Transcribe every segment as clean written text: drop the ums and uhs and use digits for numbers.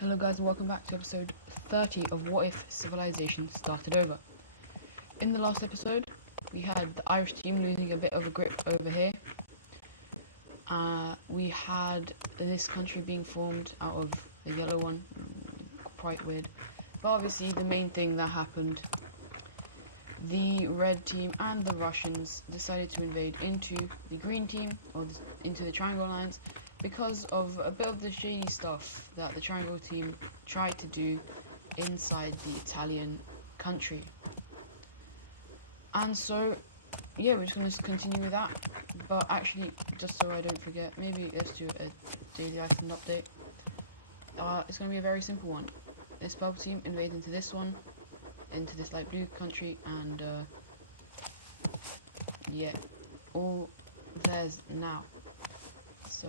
Hello guys and welcome back to episode 30 of What If Civilization Started Over. In the last episode, we had the Irish team losing a bit of a grip over here. We had this country being formed out of the yellow one, quite weird. But obviously the main thing that happened, the red team and the Russians decided to invade into the green team, or into the Triangle Alliance, because of a bit of the shady stuff that the Triangle team tried to do inside the Italian country. And so, yeah, we're just going to continue with that. But actually, just so I don't forget, maybe let's do a daily Iceland update. It's going to be a very simple one. This purple team invades into this one, into this light blue country, and yeah, all theirs now. So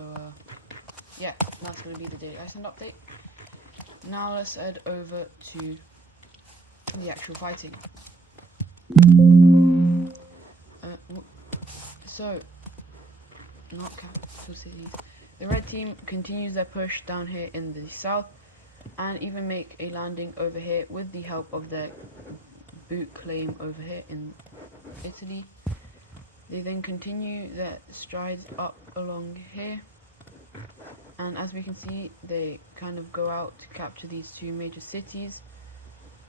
yeah, that's going to be the daily Iceland update. Now let's head over to the actual fighting. So, not capital cities. The red team continues their push down here in the south, and even make a landing over here with the help of their boot claim over here in Italy. They then continue their strides up along here, and as we can see, they kind of go out to capture these two major cities,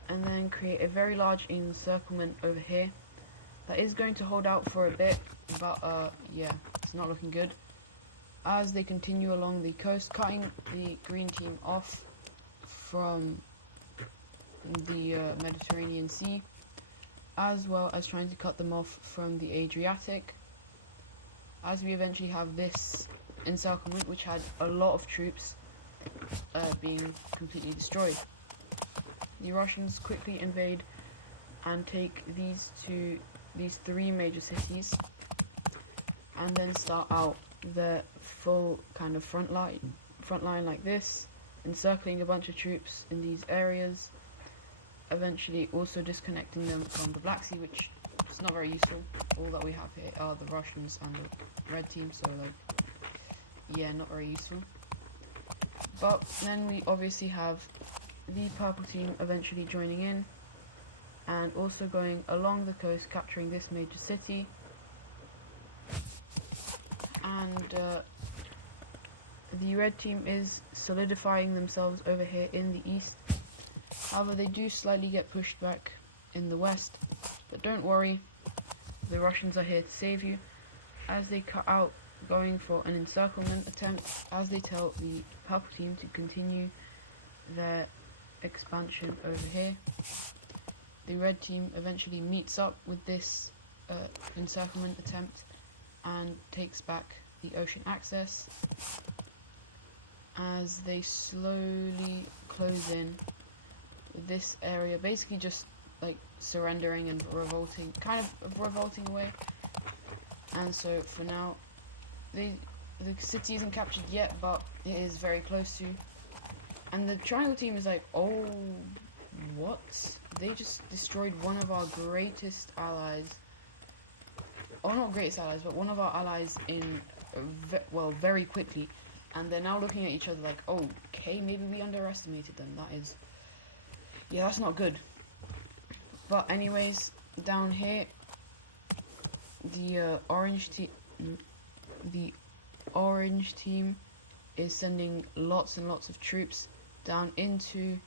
and then create a very large encirclement over here that is going to hold out for a bit, but yeah, it's not looking good as they continue along the coast, cutting the green team off from the Mediterranean Sea, as well as trying to cut them off from the Adriatic, as we eventually have this encirclement which had a lot of troops being completely destroyed. The Russians quickly invade and take these three major cities, and then start out their full kind of front line like this, encircling a bunch of troops in these areas, eventually also disconnecting them from the Black Sea, which is not very useful. All that we have here are the Russians and the red team, so like, yeah, not very useful. But then we obviously have the purple team eventually joining in, and also going along the coast, capturing this major city, and the red team is solidifying themselves over here in the east. However, they do slightly get pushed back in the west, but don't worry, the Russians are here to save you, as they cut out going for an encirclement attempt, as they tell the purple team to continue their expansion over here. The red team eventually meets up with this encirclement attempt and takes back the ocean access, as they slowly close in this area, basically just like surrendering and revolting, kind of revolting away. And so for now, the city isn't captured yet, but it is very close to. And the Triangle team is like, oh, what? They just destroyed one of our greatest allies. Oh, not greatest allies, but one of our allies in, very quickly. And they're now looking at each other like, oh, okay, maybe we underestimated them. That is, yeah, that's not good. But anyways, down here, the orange team is sending lots and lots of troops down into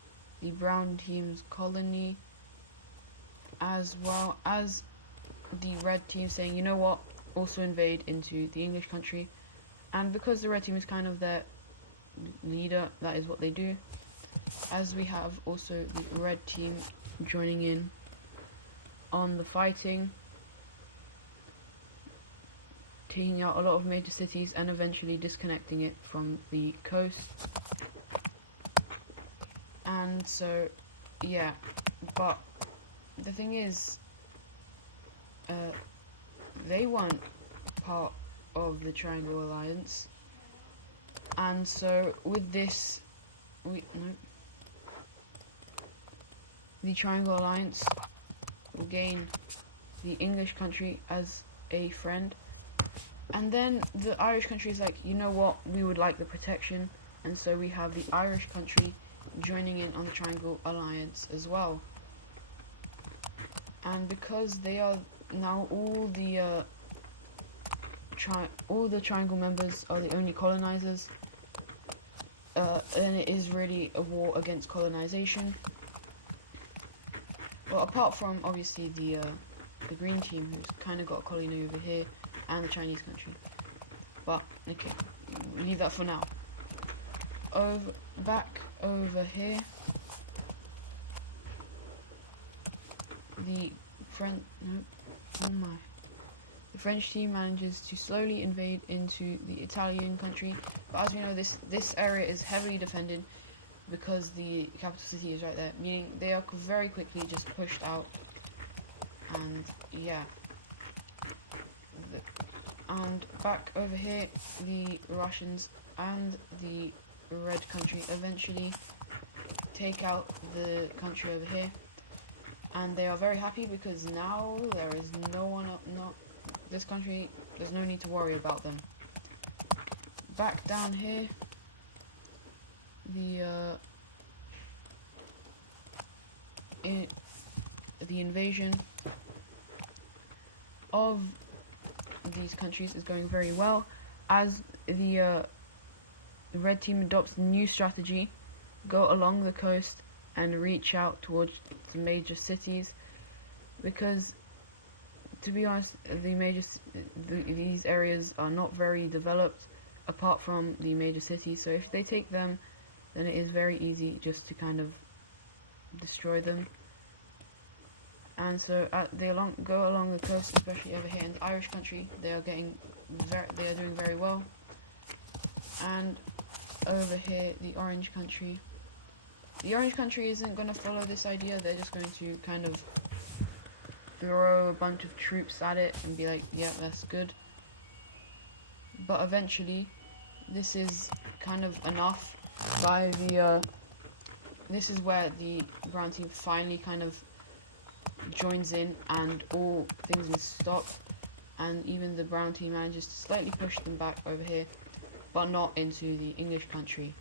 the brown team's colony, as well as the red team saying, you know what, also invade into the English country. And because the red team is kind of their leader, that is what they do, as we have also the red team joining in on the fighting, taking out a lot of major cities and eventually disconnecting it from the coast. And so, yeah, but the thing is, they weren't part of the Triangle Alliance, and so with this, the Triangle Alliance will gain the English country as a friend, and then the Irish country is like, you know what, we would like the protection, and so we have the Irish country joining in on the Triangle Alliance as well. And because they are now all the Triangle members are the only colonizers, and it is really a war against colonization. Well, apart from obviously the green team, who's kind of got a colony over here, and the Chinese country. But okay, leave that for now. Back over here, the the French team manages to slowly invade into the Italian country. But as we know, this area is heavily defended because the capital city is right there, meaning they are very quickly just pushed out. And yeah. And back over here, the Russians and the Red country eventually take out the country over here, and they are very happy because now there is no one up. This country, there's no need to worry about them. Back down here, the invasion of these countries is going very well, as the red team adopts a new strategy: go along the coast and reach out towards the major cities, because to be honest, these areas are not very developed apart from the major cities. So if they take them, then it is very easy just to kind of destroy them. And so they go along the coast, especially over here in the Irish country. They are doing very well. And over here, the Orange country. The Orange country isn't going to follow this idea. They're just going to kind of throw a bunch of troops at it and be like, yeah, that's good. But eventually, this is kind of enough. This is where the brown team finally kind of joins in, and all things is stopped, and even the brown team manages to slightly push them back over here, but not into the English country.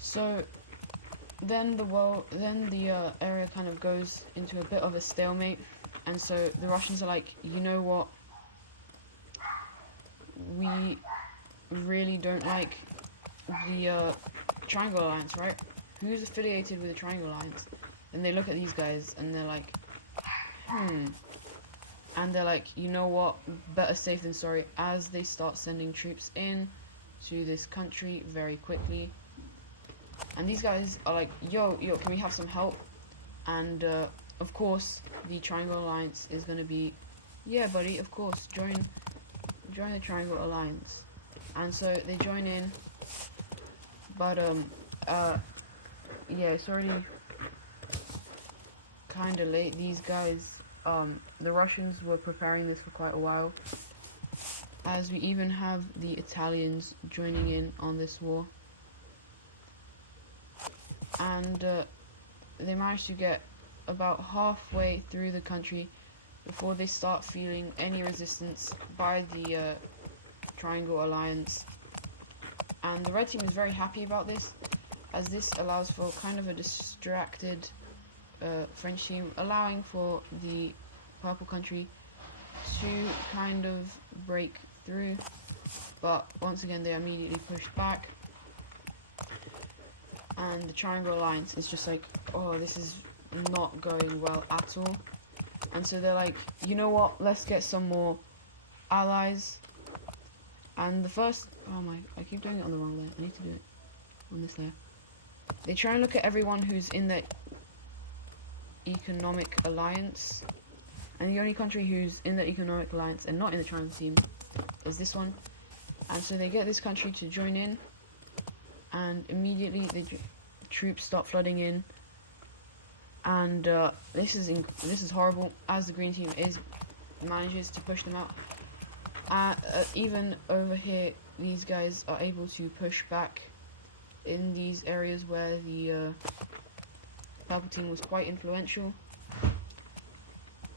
So then the area kind of goes into a bit of a stalemate, and so the Russians are like, you know what, we really don't like the Triangle Alliance, right? Who's affiliated with the Triangle Alliance? And they look at these guys and they're like, and they're like, you know what, better safe than sorry, as they start sending troops in to this country very quickly. And these guys are like, yo, can we have some help? And of course the Triangle Alliance is going to be, yeah buddy, of course, join the Triangle Alliance. And so they join in, but yeah, it's already kind of late. These guys, the Russians were preparing this for quite a while, as we even have the Italians joining in on this war. And they managed to get about halfway through the country before they start feeling any resistance by the Triangle Alliance. And the red team is very happy about this, as this allows for kind of a distracted French team, allowing for the purple country to kind of break through. But once again, they are immediately pushed back. And the Triangle Alliance is just like, oh, this is not going well at all. And so they're like, you know what, let's get some more allies. And the first, I keep doing it on the wrong layer. I need to do it on this layer. They try and look at everyone who's in the economic alliance. And the only country who's in the economic alliance and not in the Triangle team is this one. And so they get this country to join in. And immediately the troops start flooding in, and this is horrible, as the green team manages to push them out. Even over here, these guys are able to push back in these areas where the purple team was quite influential,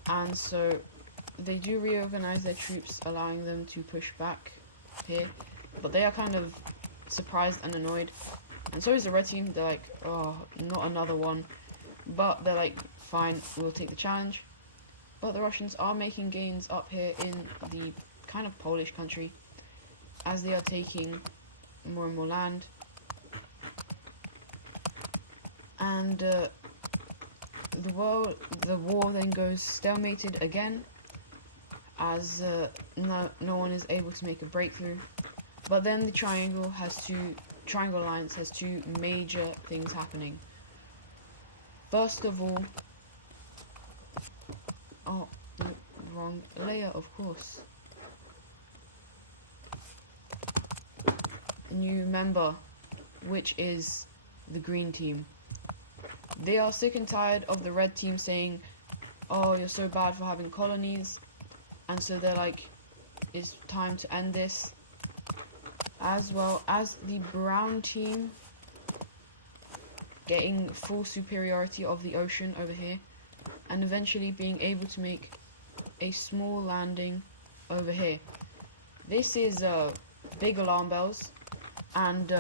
and so they do reorganize their troops, allowing them to push back here, but they are kind of surprised and annoyed And so is the red team. They're like, oh, not another one. But they're like, fine, we'll take the challenge. But the Russians are making gains up here in the kind of Polish country, as they are taking more and more land. And the war then goes stalemated again, as no one is able to make a breakthrough. But then the Triangle Alliance has two major things happening. First of all, oh, wrong layer, of course. A new member, which is the green team. They are sick and tired of the red team saying, oh, you're so bad for having colonies. And so they're like, it's time to end this. As well as the brown team getting full superiority of the ocean over here, and eventually being able to make a small landing over here. This is big alarm bells, and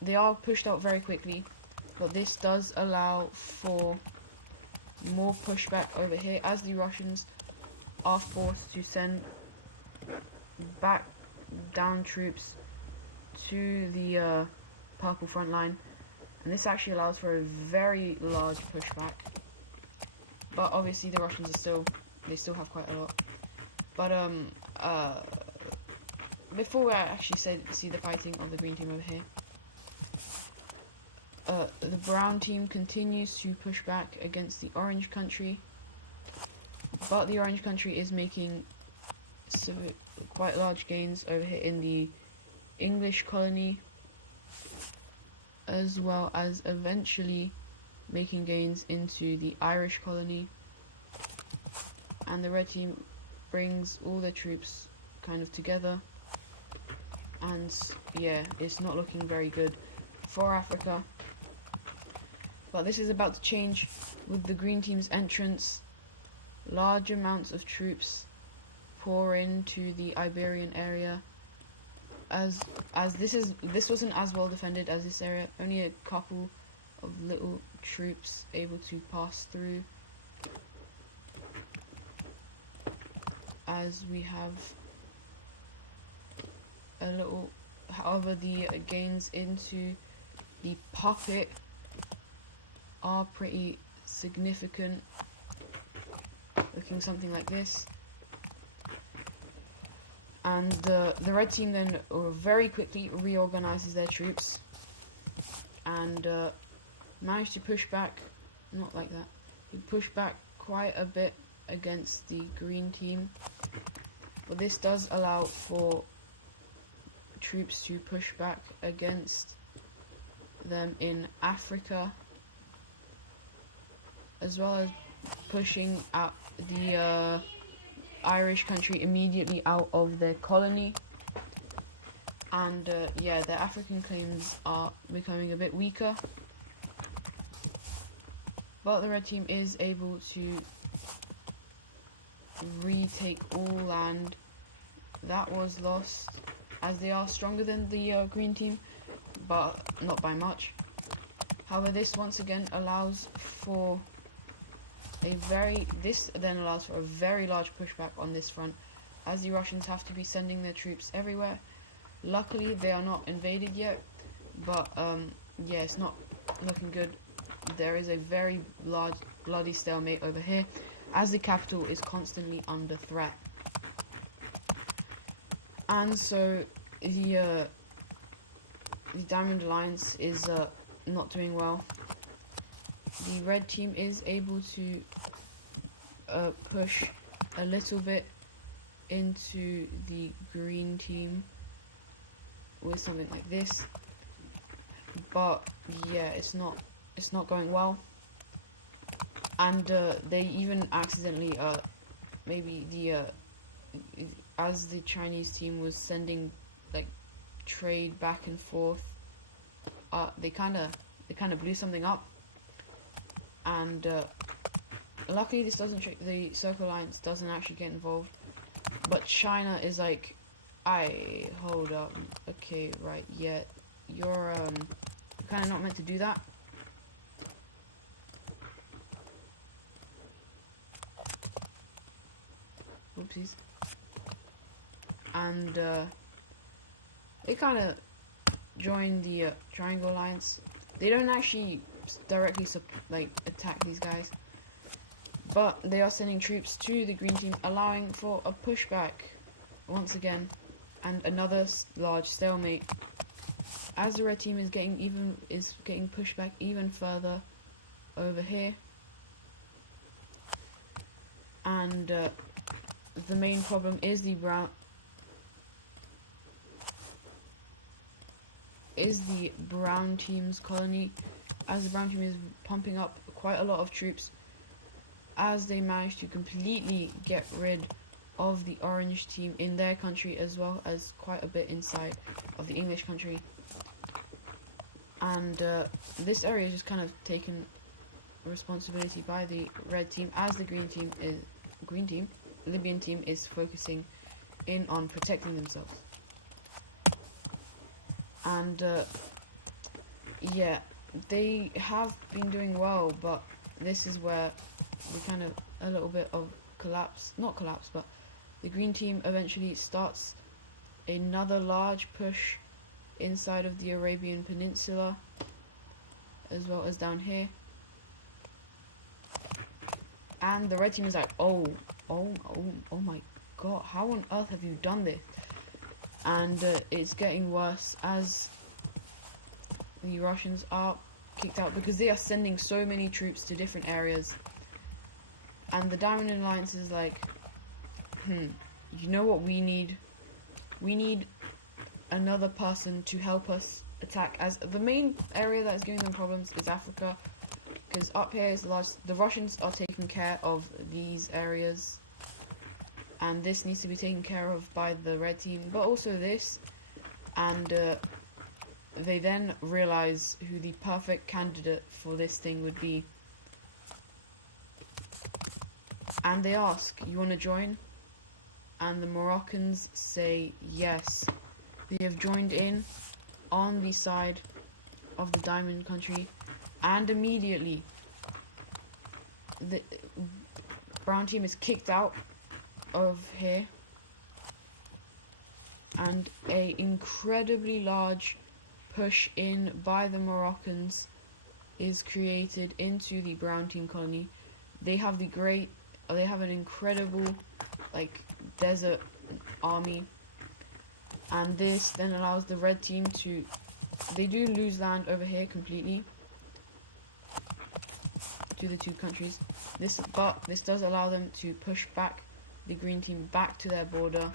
they are pushed out very quickly, but this does allow for more pushback over here, as the Russians are forced to send back down troops to the purple front line, and this actually allows for a very large pushback. But obviously the Russians are still have quite a lot. But before I actually see the fighting of the green team over here, the brown team continues to push back against the orange country, but the orange country is making quite large gains over here in the English colony, as well as eventually making gains into the Irish colony. And the red team brings all their troops kind of together, and yeah, it's not looking very good for Africa. But this is about to change with the green team's entrance. Large amounts of troops pour into the Iberian area, as this wasn't as well defended as this area. Only a couple of little troops able to pass through, as we have a little. However, the gains into the puppet are pretty significant, looking something like this. And the red team then very quickly reorganizes their troops and managed to push back, not like that, we push back quite a bit against the green team. But this does allow for troops to push back against them in Africa, as well as pushing out the Irish country immediately out of their colony. And yeah, their African claims are becoming a bit weaker, but the red team is able to retake all land that was lost, as they are stronger than the green team, but not by much. However, this once again allows for this then allows for a very large pushback on this front, as the Russians have to be sending their troops everywhere. Luckily, they are not invaded yet, but yeah, it's not looking good. There is a very large bloody stalemate over here, as the capital is constantly under threat. And so the Diamond Alliance is not doing well. The red team is able to push a little bit into the green team with something like this, but yeah, it's not going well. And they even accidentally maybe as the Chinese team was sending like trade back and forth, they kind of blew something up. And luckily this doesn't the Circle Alliance doesn't actually get involved, but China is like, hold up, okay, right, yeah, you're kind of not meant to do that. Oopsies. And they kind of join the Triangle Alliance. They don't actually directly attack these guys, but they are sending troops to the green team, allowing for a pushback once again, and another large stalemate as the red team is getting pushed back even further over here. And the main problem is the brown team's colony, as the brown team is pumping up quite a lot of troops as they manage to completely get rid of the orange team in their country, as well as quite a bit inside of the English country. And this area is just kind of taken responsibility by the red team, as the Libyan team is focusing in on protecting themselves. And yeah, they have been doing well, but this is where we kind of a little bit of not collapse, but the green team eventually starts another large push inside of the Arabian Peninsula, as well as down here. And the red team is like, oh my god, how on earth have you done this? And it's getting worse as the Russians are kicked out, because they are sending so many troops to different areas. And the Diamond Alliance is like, you know what we need? We need another person to help us attack, as the main area that is giving them problems is Africa, because up here is the Russians are taking care of these areas, and this needs to be taken care of by the red team, but also this. And they then realize who the perfect candidate for this thing would be, and they ask, you want to join? And the Moroccans say yes. They have joined in on the side of the Diamond Country, and immediately the brown team is kicked out of here, and a incredibly large push in by the Moroccans is created into the brown team colony. They have an incredible desert army, and this then allows the red team to, they do lose land over here completely to the two countries. But this does allow them to push back the green team back to their border.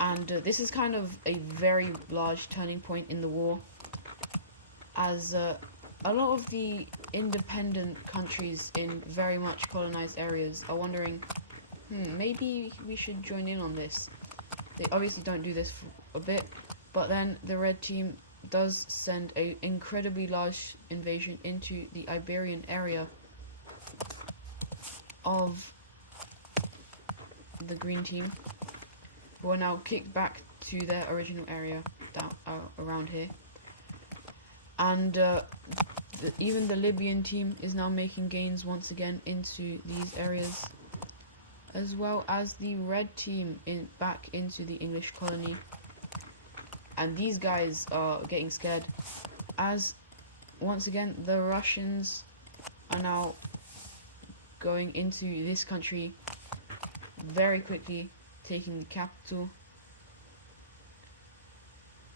And this is kind of a very large turning point in the war, as a lot of the independent countries in very much colonized areas are wondering, maybe we should join in on this. They obviously don't do this for a bit, but then the red team does send an incredibly large invasion into the Iberian area of the green team, who are now kicked back to their original area down around here. And even the Libyan team is now making gains once again into these areas, as well as the red team back into the English colony. And these guys are getting scared, as once again the Russians are now going into this country very quickly, taking the capital.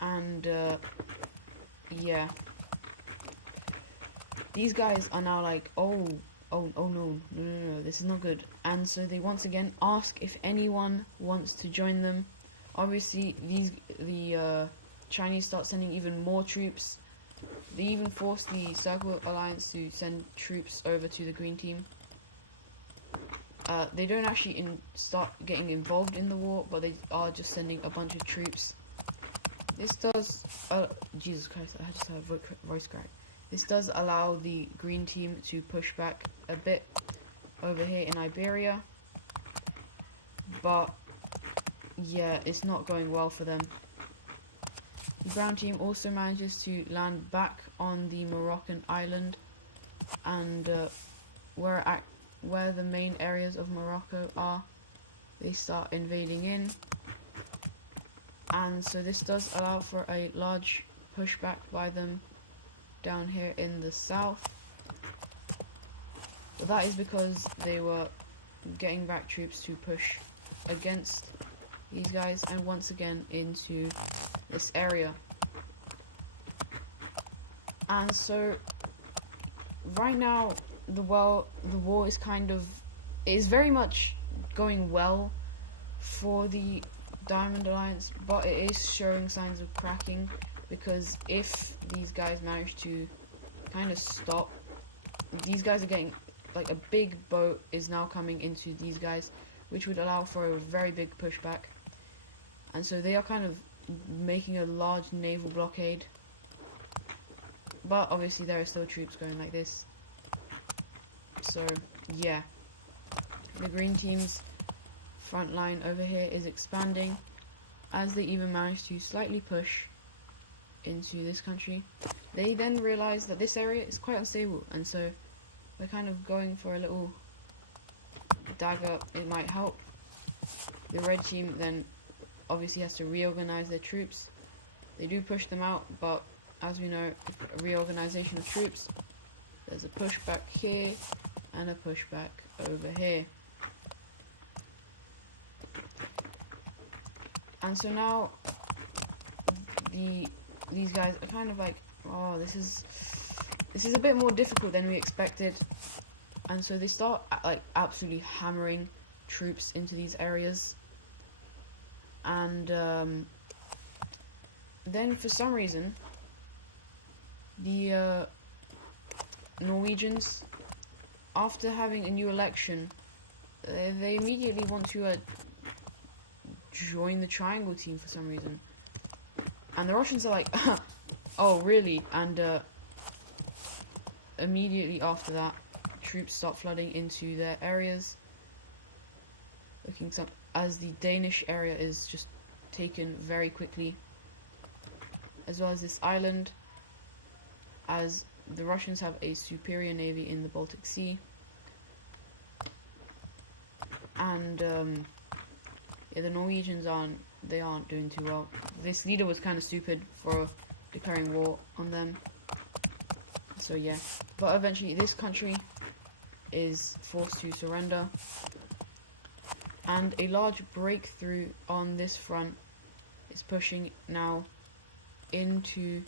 And yeah, these guys are now like, oh no, this is not good. And so they once again ask if anyone wants to join them. Obviously the Chinese start sending even more troops. They even force the Circle Alliance to send troops over to the green team. They don't actually start getting involved in the war, but they are just sending a bunch of troops. This does Jesus Christ, I just had a voice crack. This does allow the green team to push back a bit over here in Iberia, but yeah, it's not going well for them. The brown team also manages to land back on the Moroccan island, and where the main areas of Morocco are, they start invading in, and so this does allow for a large pushback by them down here in the south. But that is because they were getting back troops to push against these guys and once again into this area. And so right now the war is very much going well for the Diamond Alliance, but it is showing signs of cracking, because if these guys manage to kind of stop, these guys are getting, like, a big boat is now coming into these guys, which would allow for a very big pushback, and so they are kind of making a large naval blockade. But obviously there are still troops going like this. So yeah, the green team's front line over here is expanding, as they even manage to slightly push into this country. They then realize that this area is quite unstable, and so they're kind of going for a little dagger. It might help. The red team then obviously has to reorganize their troops. They do push them out, but as we know, a reorganization of troops, there's a pushback here and a pushback over here. And so now these guys are kind of like, oh, this is a bit more difficult than we expected. And so they start like absolutely hammering troops into these areas. And then for some reason, the Norwegians, after having a new election, they immediately want to join the Triangle team for some reason. And the Russians are like, oh really? And immediately after that, troops start flooding into their areas, as the Danish area is just taken very quickly, as well as this island, as the Russians have a superior navy in the Baltic Sea. And yeah, the Norwegians aren't doing too well. This leader was kind of stupid for declaring war on them. So yeah, but eventually this country is forced to surrender, and a large breakthrough on this front is pushing now into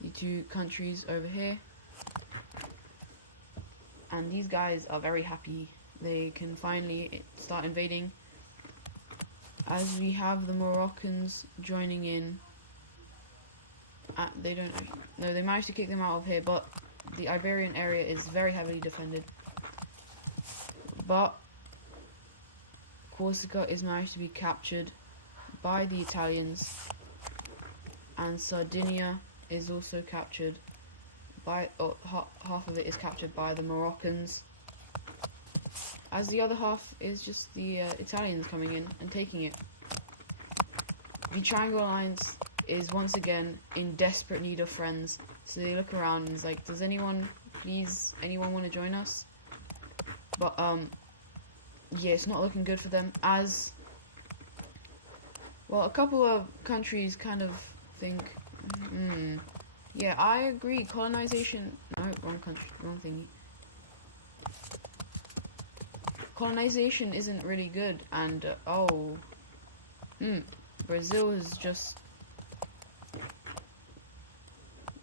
the two countries over here, and these guys are very happy. They can finally start invading, as we have the Moroccans joining in. They managed to kick them out of here, but the Iberian area is very heavily defended. But Corsica is managed to be captured by the Italians, and Sardinia is also captured by, half of it is captured by the Moroccans, as the other half is just the Italians coming in and taking it. The Triangle Alliance is once again in desperate need of friends, so they look around and is like, does anyone want to join us? But yeah, it's not looking good for them, as well, a couple of countries kind of think, yeah, I agree, colonization, no, wrong country, wrong thingy. Colonization isn't really good, and Brazil has just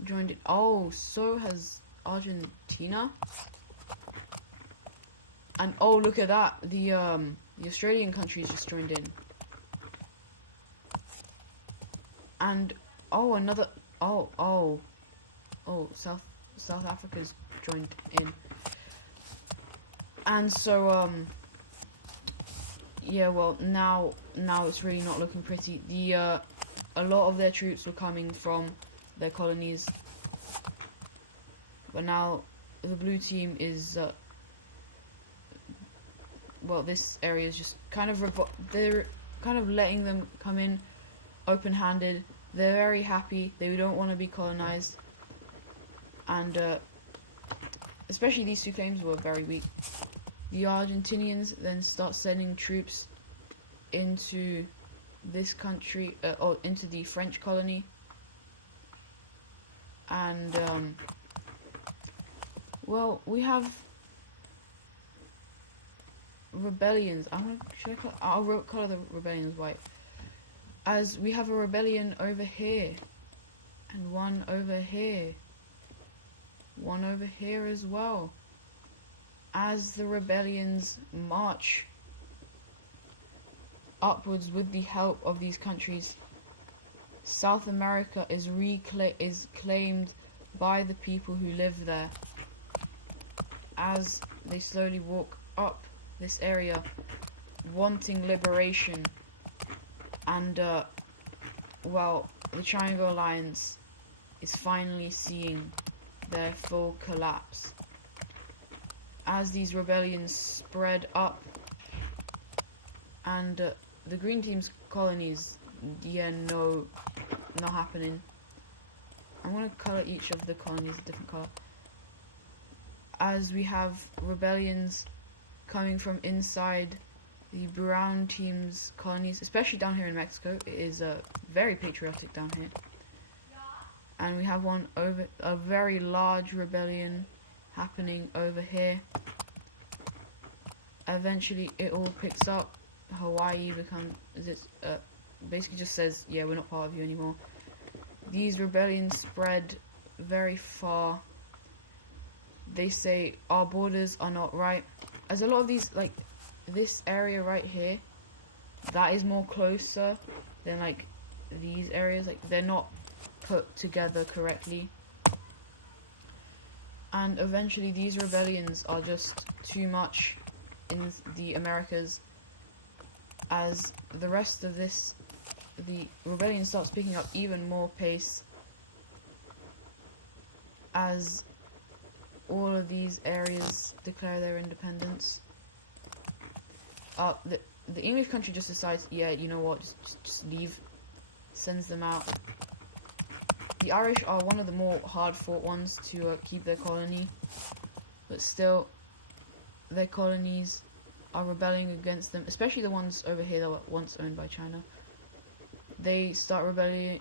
joined it. Oh, so has Argentina. And oh, look at that, the Australian countries just joined in. And South Africa's joined in. And so yeah, well, now it's really not looking pretty. A lot of their troops were coming from their colonies, but now the blue team is well, this area is just kind of they're kind of letting them come in, open-handed. They're very happy. They don't want to be colonized. And especially these two claims were very weak. The Argentinians then start sending troops into this country, or into the French colony. And well, we have rebellions. I'll color the rebellions white. As we have a rebellion over here, and one over here, one over here as well. As the rebellions march upwards with the help of these countries, South America is claimed by the people who live there. As they slowly walk up this area, wanting liberation, and well, the Triangle Alliance is finally seeing their full collapse. As these rebellions spread up, and the Green Team's colonies, yeah, no, not happening. I'm gonna color each of the colonies a different color. As we have rebellions coming from inside the Brown Team's colonies, especially down here in Mexico. It is very patriotic down here. And we have a very large rebellion happening over here. Eventually it all picks up. Hawaii basically just says, yeah, we're not part of you anymore. These rebellions spread very far. They say our borders are not right. As a lot of these, like this area right here, that is more closer than like these areas. Like they're not put together correctly. And eventually these rebellions are just too much in the Americas. As the rest of this, the rebellion starts picking up even more pace. As all of these areas declare their independence. The English country just decides, yeah, you know what, just leave. Sends them out. The Irish are one of the more hard-fought ones to keep their colony, but still, their colonies are rebelling against them, especially the ones over here that were once owned by China. They start rebelling,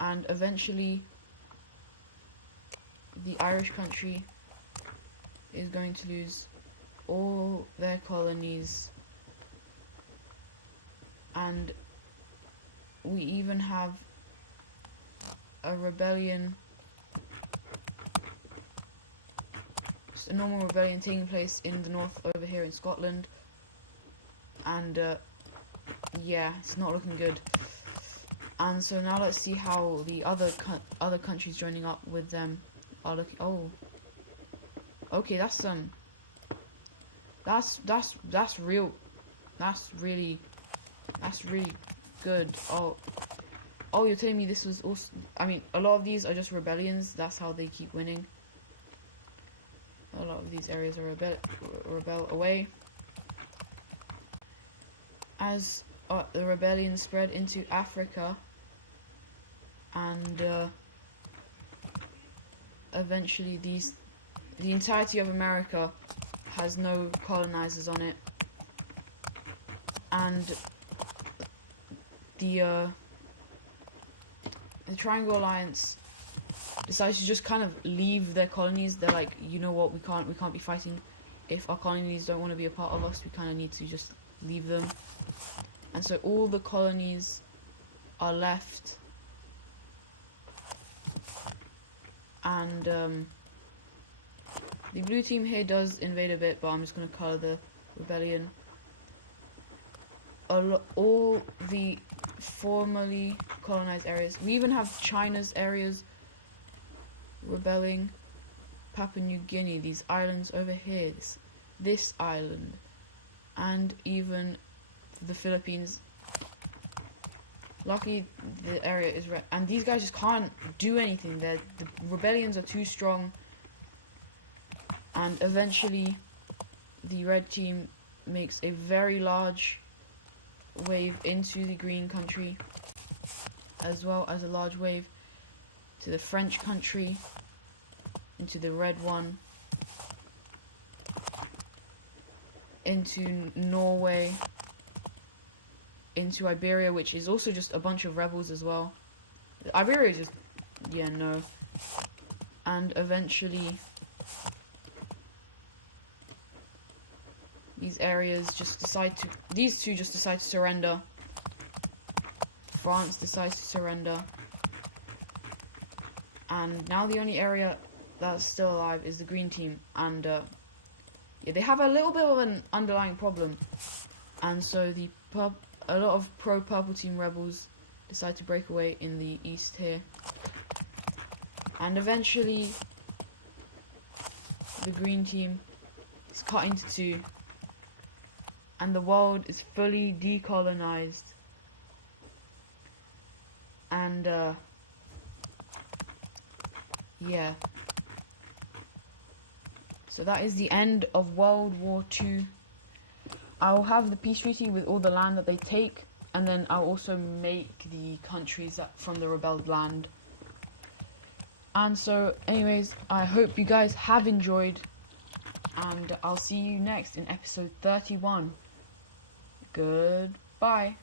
and eventually, the Irish country is going to lose all their colonies, and we even have a rebellion, just a normal rebellion taking place in the north over here in Scotland, and yeah, it's not looking good. And so now let's see how the other countries joining up with them are looking. Oh, okay, that's real. That's really good. Oh, you're telling me this was also? I mean, a lot of these are just rebellions. That's how they keep winning. A lot of these areas are rebel away. As the rebellion spread into Africa, and eventually the entirety of America has no colonizers on it, and the Triangle Alliance decides to just kind of leave their colonies. They're like, you know what, we can't be fighting. If our colonies don't want to be a part of us, we kind of need to just leave them. And so all the colonies are left, and the blue team here does invade a bit, but I'm just going to color the rebellion. All the formerly colonized areas. We even have China's areas rebelling. Papua New Guinea, these islands over here, this island, and even the Philippines. Luckily, the area is and these guys just can't do anything. The rebellions are too strong, and eventually, the red team makes a very large wave into the green country, as well as a large wave to the French country, into the red one, into Norway, into Iberia, which is also just a bunch of rebels as well. Iberia is just, yeah, no. And eventually these two just decide to surrender. France decides to surrender. And now the only area that's still alive is the green team. And yeah, they have a little bit of an underlying problem. And so a lot of pro-purple team rebels decide to break away in the east here. And eventually the green team is cut into two. And the world is fully decolonized. And yeah. So that is the end of World War II. I'll have the peace treaty with all the land that they take, and then I'll also make the countries from the rebelled land. And so, anyways, I hope you guys have enjoyed, and I'll see you next in episode 31. Goodbye.